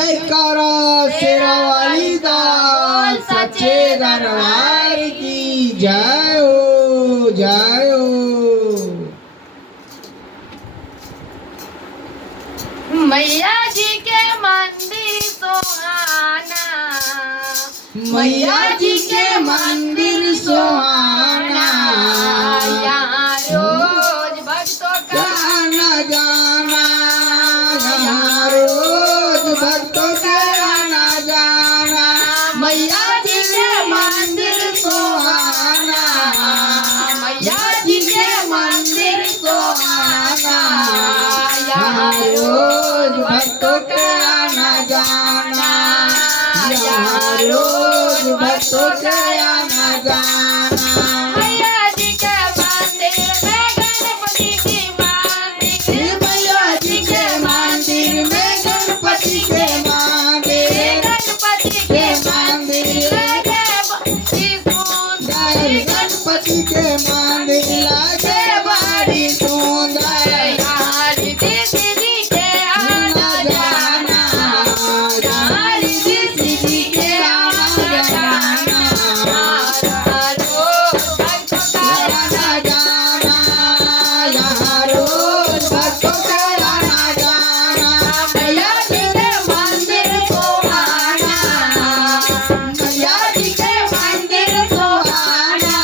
जयकारा शेरा वाली दा सच्चे दरबार की जय हो जय हो। मैया जी के मंदिर सुहाना, मैया जी के मंदिर सुहाना, यहाँ रोज भक्तों का आना जाना, यहाँ रोज भक्तों का आना जाना। मैया जी के मंदिर सुहाना, मैया जी के मंदिर सुहाना, यहाँ रोज भक्तों का आना जाना, यहाँ रोज भक्तों का आना जाना। मैया जी के मंदिर में गणपति की मंदिर, मैया जी के मंदिर में गणपति के मंदिर, गणपति के मंदिर लगे बड़ी सुंदर, गणपति के मंदिर लगे बड़ी सुंदर। यहाँ रिद्धि सिद्धि के आना जाना, यहाँ रिद्धि सिद्धि के आना जाना, यहाँ रोज भक्तों का आना जाना, यहाँ रोज भक्तों का आना जाना। मैया जी के मंदिर को आना, मैया जी के मंदिर को आना,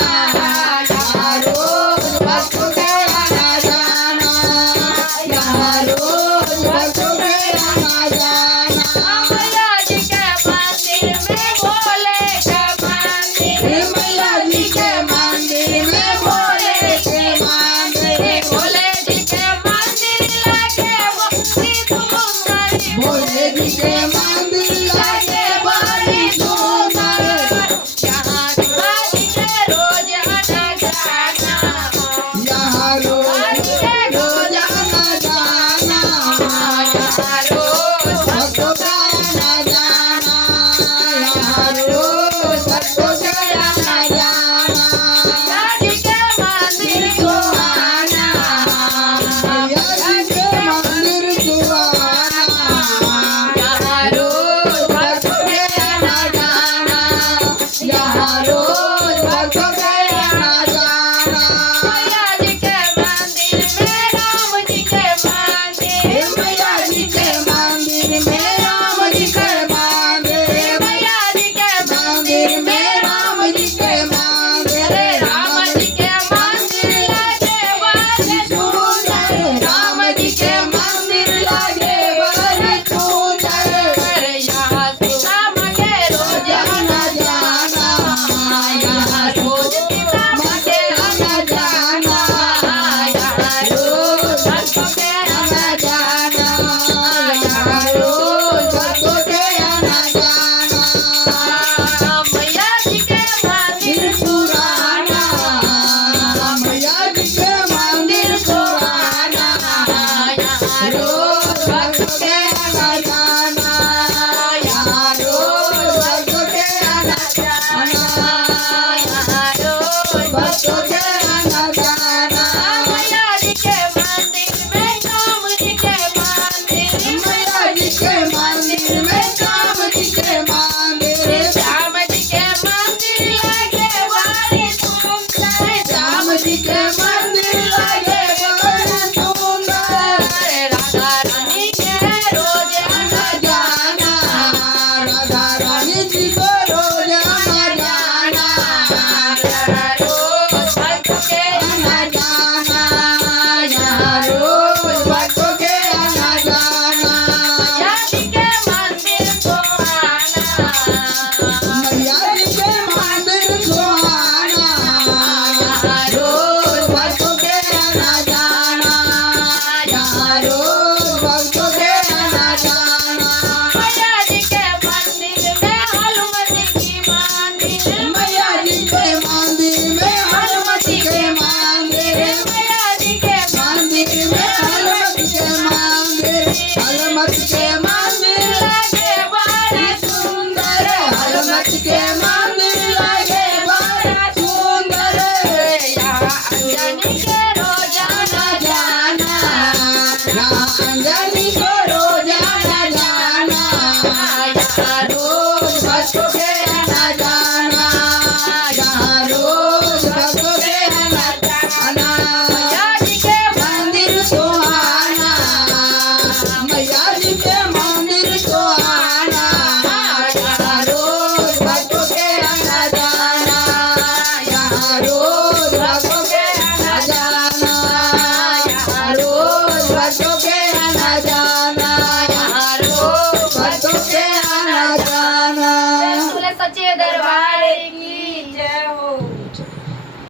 यहाँ रोज भक्तों का आना जाना, यहाँ रोज भक्तों का आना जाना। मैया जी के मंदिर में भोले के मंदिर, मैया जी के मंदिर में भोले के मंदिर, भोले जी के मंदिर लगे बड़ी सुंदर, भोले जी के मंदिर लगे बड़ी सुंदर। यहाँ दिवाली के रोज आना जाना, यहाँ रोज रोज आना जाना, यहाँ रोज भक्तों का आना जाना, यहाँ रोज भक्तों का आना जाना। मैया जी के मंदिर को सुहाना, मैया जी के मंदिर सुहाना, यहाँ रोज भक्तों के आना जाना, यहाँ रोज भक्तों के आना जाना। मैया जी के मंदिर में राम जी के मंदिर, मैया जी के मंदिर में राम जी के मंदिर, मैया जी के मंदिर में राम जी के मंदिर, राम जी के मंदिर लगे बड़े सुंदर, राम जी के मंदिर लगे बड़े सुंदर। यहाँ सीता माँ के रोज आना जाना, यहाँ रोज सीता माँ के आना जाना, यहाँ रोज भक्तों के आना जाना, यहाँ रोज